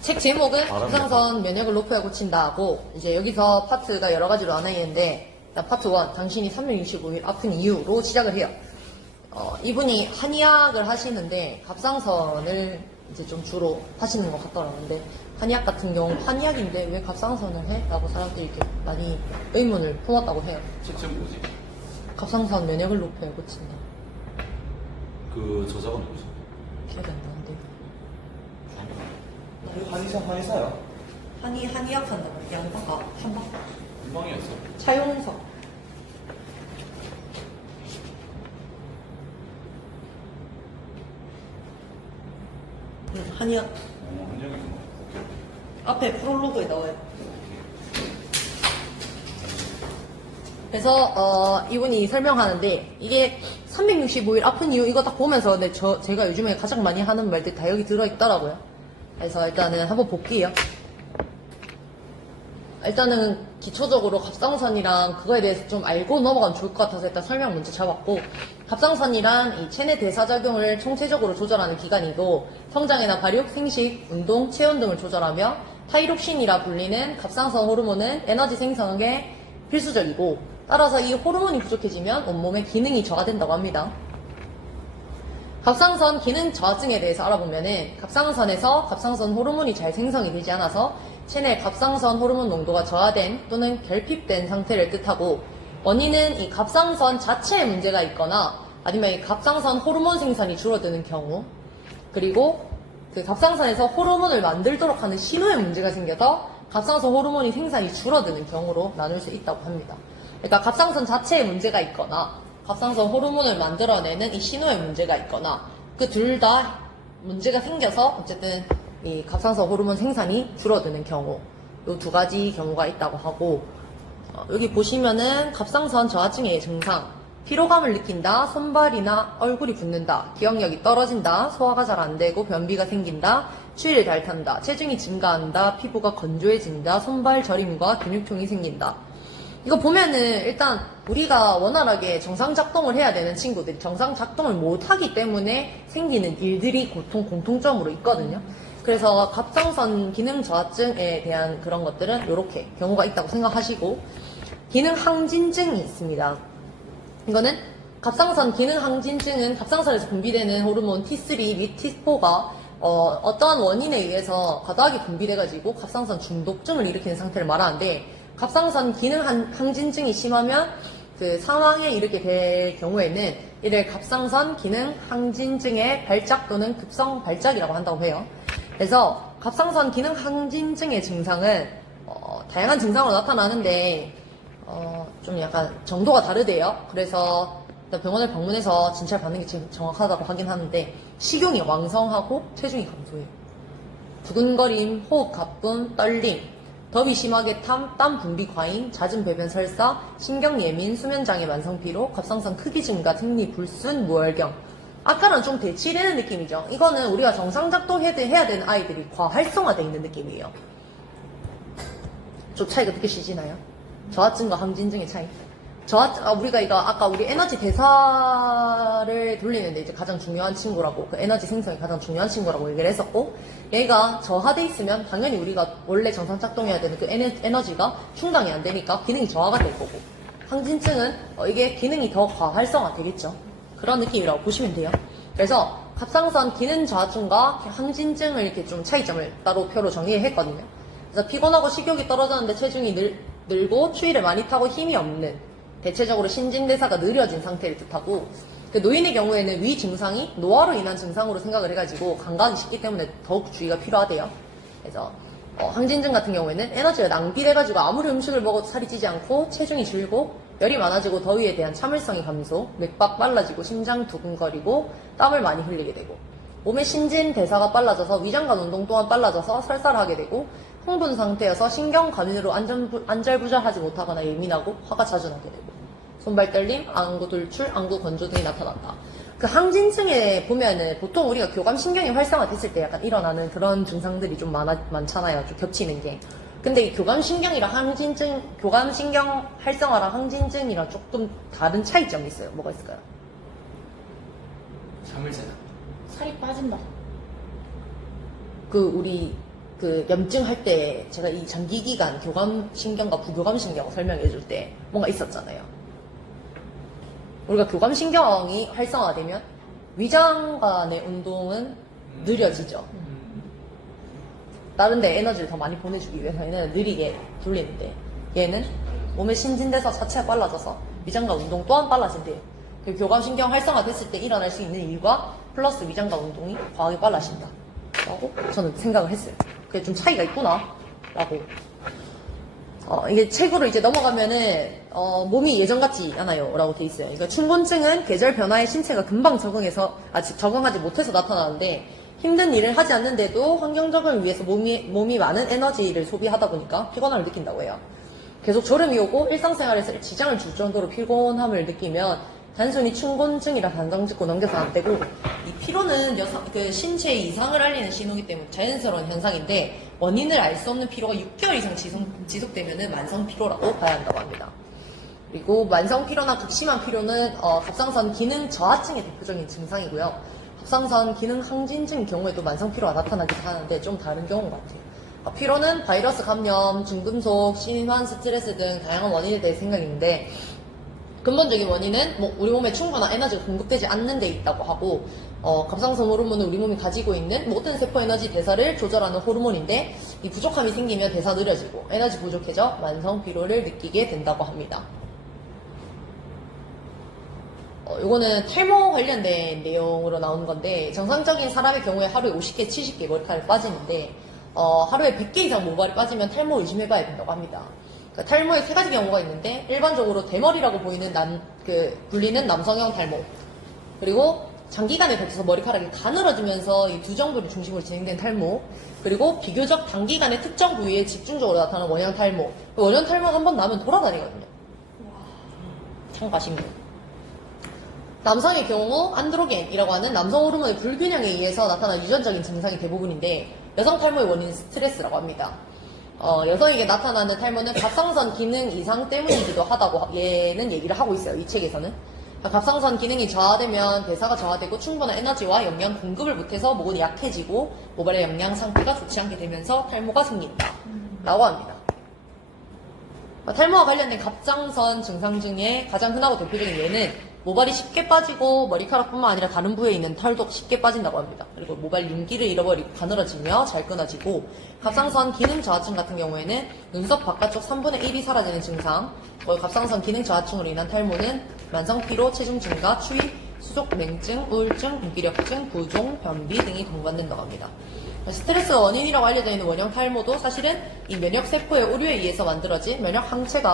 책 제목은 갑상선 면역을 높여 고친다 하고, 이제 여기서 파트가 여러 가지로 나눠 있는데, 일단 파트 1, 당신이 365일 아픈 이유로 시작을 해요. 이분이 한의학을 하시는데, 갑상선을 이제 좀 주로 하시는 것 같더라고요. 근데 한의학 같은 경우, 한의학인데 왜 갑상선을 해? 라고 사람들이 이렇게 많이 의문을 품었다고 해요. 책 제목 뭐지? 갑상선 면역을 높여 고친다. 그 저자가 누구지? 기억이 안 나는데. 한의사요? 한의학 한다고 양박아, 한박. 유망이었어. 차용석. 한의학. 한영이구나. 앞에 프롤로그에 나와요. 그래서 이분이 설명하는데 이게 365일 아픈 이유 이거 딱 보면서 근데 제가 요즘에 가장 많이 하는 말들 다 여기 들어있더라고요. 그래서 일단은 한번 볼게요. 일단은 기초적으로 갑상선이랑 그거에 대해서 좀 알고 넘어가면 좋을 것 같아서 일단 설명 먼저 잡았고, 갑상선이란 이 체내 대사작용을 총체적으로 조절하는 기관이고, 성장이나 발육, 생식, 운동, 체온 등을 조절하며 타이록신이라 불리는 갑상선 호르몬은 에너지 생성에 필수적이고, 따라서 이 호르몬이 부족해지면 온몸의 기능이 저하된다고 합니다. 갑상선 기능 저하증에 대해서 알아보면은 갑상선에서 갑상선 호르몬이 잘 생성이 되지 않아서 체내 갑상선 호르몬 농도가 저하된 또는 결핍된 상태를 뜻하고, 원인은 이 갑상선 자체에 문제가 있거나 아니면 이 갑상선 호르몬 생산이 줄어드는 경우, 그리고 그 갑상선에서 호르몬을 만들도록 하는 신호에 문제가 생겨서 갑상선 호르몬이 생산이 줄어드는 경우로 나눌 수 있다고 합니다. 그러니까 갑상선 자체에 문제가 있거나 갑상선 호르몬을 만들어내는 이 신호에 문제가 있거나 그 둘 다 문제가 생겨서 어쨌든 이 갑상선 호르몬 생산이 줄어드는 경우, 이 두 가지 경우가 있다고 하고, 여기 보시면은 갑상선 저하증의 증상, 피로감을 느낀다, 손발이나 얼굴이 붓는다, 기억력이 떨어진다, 소화가 잘 안 되고 변비가 생긴다, 추위를 잘 탄다, 체중이 증가한다, 피부가 건조해진다, 손발 저림과 근육통이 생긴다. 이거 보면은 일단 우리가 원활하게 정상 작동을 해야 되는 친구들이 정상 작동을 못하기 때문에 생기는 일들이 공통점으로 있거든요. 그래서 갑상선 기능 저하증에 대한 그런 것들은 이렇게 경우가 있다고 생각하시고, 기능 항진증이 있습니다. 이거는 갑상선 기능 항진증은 갑상선에서 분비되는 호르몬 T3 및 T4가 어떠한 원인에 의해서 과다하게 분비돼가지고 갑상선 중독증을 일으키는 상태를 말하는데, 갑상선 기능 항진증이 심하면 그 사망에 이르게 될 경우에는 이를 갑상선 기능 항진증의 발작 또는 급성 발작이라고 한다고 해요. 그래서 갑상선 기능 항진증의 증상은 다양한 증상으로 나타나는데 좀 약간 정도가 다르대요. 그래서 일단 병원을 방문해서 진찰 받는 게 제일 정확하다고 하긴 하는데, 식용이 왕성하고 체중이 감소해요. 두근거림, 호흡 가쁨, 떨림, 더위 심하게 땀 분비 과잉, 잦은 배변 설사, 신경 예민, 수면장애 만성피로, 갑상선 크기 증가, 생리 불순, 무혈경. 아까랑 좀 대치되는 느낌이죠. 이거는 우리가 정상작동해야 되는 아이들이 과활성화되어 있는 느낌이에요. 좀 차이가 느껴지시나요? 저하증과 항진증의 차이. 우리가 이거 아까 우리 에너지 대사를 돌리는데 이제 가장 중요한 친구라고, 그 에너지 생성이 가장 중요한 친구라고 얘기를 했었고, 얘가 저하돼 있으면 당연히 우리가 원래 정상 작동해야 되는 그 에너지가 충당이 안 되니까 기능이 저하가 될 거고, 항진증은 이게 기능이 더 과활성화 되겠죠. 그런 느낌이라고 보시면 돼요. 그래서 갑상선 기능 저하증과 항진증을 이렇게 좀 차이점을 따로 표로 정의했거든요. 그래서 피곤하고 식욕이 떨어졌는데 체중이 늘고 추위를 많이 타고 힘이 없는, 대체적으로 신진대사가 느려진 상태를 뜻하고, 그 노인의 경우에는 위 증상이 노화로 인한 증상으로 생각을 해가지고 감각이 쉽기 때문에 더욱 주의가 필요하대요. 그래서 항진증 같은 경우에는 에너지가 낭비돼가지고 아무리 음식을 먹어도 살이 찌지 않고 체중이 줄고 열이 많아지고 더위에 대한 참을성이 감소, 맥박 빨라지고 심장 두근거리고 땀을 많이 흘리게 되고, 몸의 신진대사가 빨라져서 위장관 운동 또한 빨라져서 설사하게 되고, 흥분 상태여서 신경 과민으로 안절부절하지 못하거나 예민하고 화가 자주 나게 되고, 손발 떨림, 안구 돌출, 안구 건조 등이 나타난다. 그 항진증에 보면은 보통 우리가 교감신경이 활성화됐을 때 약간 일어나는 그런 증상들이 좀 많잖아요. 좀 겹치는 게. 근데 이 교감신경이랑 교감신경 활성화랑 항진증이랑 조금 다른 차이점이 있어요. 뭐가 있을까요? 참을새다. 살이 빠진다. 그 우리 그 염증할 때 제가 이 장기기간 교감신경과 부교감신경 설명해줄 때 뭔가 있었잖아요. 우리가 교감신경이 활성화되면 위장관의 운동은 느려지죠. 다른 데 에너지를 더 많이 보내주기 위해서는 느리게 돌리는데 얘는 몸의 신진대사 자체가 빨라져서 위장관 운동 또한 빨라진대요. 그 교감신경 활성화됐을 때 일어날 수 있는 일과 플러스 위장관 운동이 과하게 빨라진다 라고 저는 생각을 했어요. 그게 좀 차이가 있구나 라고. 이게 책으로 이제 넘어가면은 몸이 예전 같지 않아요 라고 돼 있어요. 그러니까 춘곤증은 계절 변화에 신체가 금방 적응해서 아직 적응하지 못해서 나타나는데 힘든 일을 하지 않는데도 환경 적응을 위해서 몸이 많은 에너지를 소비하다 보니까 피곤함을 느낀다고 해요. 계속 졸음이 오고 일상생활에서 지장을 줄 정도로 피곤함을 느끼면 단순히 춘곤증이라 단정 짓고 넘겨서 안 되고, 이 피로는 그 신체의 이상을 알리는 신호이기 때문에 자연스러운 현상인데 원인을 알 수 없는 피로가 6개월 이상 지속되면은 만성 피로라고 봐야 한다고 합니다. 그리고 만성 피로나 극심한 피로는 갑상선 기능 저하증의 대표적인 증상이고요. 갑상선 기능 항진증 경우에도 만성 피로가 나타나기도 하는데 좀 다른 경우인 것 같아요. 피로는 바이러스 감염, 중금속, 신환 스트레스 등 다양한 원인에 대해 생각있는데 근본적인 원인은 우리 몸에 충분한 에너지가 공급되지 않는 데 있다고 하고, 갑상선 호르몬은 우리 몸이 가지고 있는 모든 세포 에너지 대사를 조절하는 호르몬인데 이 부족함이 생기면 대사 느려지고 에너지 부족해져 만성 피로를 느끼게 된다고 합니다. 이거는 탈모 관련된 내용으로 나오는 건데 정상적인 사람의 경우에 하루에 50개, 70개 머리카락이 빠지는데 하루에 100개 이상 모발이 빠지면 탈모 의심해봐야 된다고 합니다. 그러니까 탈모에 3가지 경우가 있는데 일반적으로 대머리라고 보이는 불리는 남성형 탈모, 그리고 장기간에 걸쳐서 머리카락이 가늘어지면서 이 두 정도를 중심으로 진행된 탈모, 그리고 비교적 단기간에 특정 부위에 집중적으로 나타나는 원형 탈모. 원형 탈모가 한 번 나면 돌아다니거든요. 참가신경. 남성의 경우 안드로겐이라고 하는 남성 호르몬의 불균형에 의해서 나타나는 유전적인 증상이 대부분인데 여성 탈모의 원인은 스트레스라고 합니다. 여성에게 나타나는 탈모는 갑상선 기능 이상 때문이기도 하다고 얘는 얘기를 하고 있어요. 이 책에서는. 갑상선 기능이 저하되면 대사가 저하되고 충분한 에너지와 영양 공급을 못해서 목은 약해지고 모발의 영양 상태가 좋지 않게 되면서 탈모가 생긴다 라고 합니다. 탈모와 관련된 갑상선 증상 중에 가장 흔하고 대표적인 예는 모발이 쉽게 빠지고 머리카락뿐만 아니라 다른 부위에 있는 털도 쉽게 빠진다고 합니다. 그리고 모발 윤기를 잃어버리고 가늘어지며 잘 끊어지고, 갑상선 기능 저하증 같은 경우에는 눈썹 바깥쪽 3분의 1이 사라지는 증상, 갑상선 기능 저하증으로 인한 탈모는 만성 피로, 체중 증가, 추위, 수족 냉증, 우울증, 무기력증, 부종, 변비 등이 동반된다고 합니다. 스트레스가 원인이라고 알려져 있는 원형 탈모도 사실은 이 면역세포의 오류에 의해서 만들어진 면역 항체가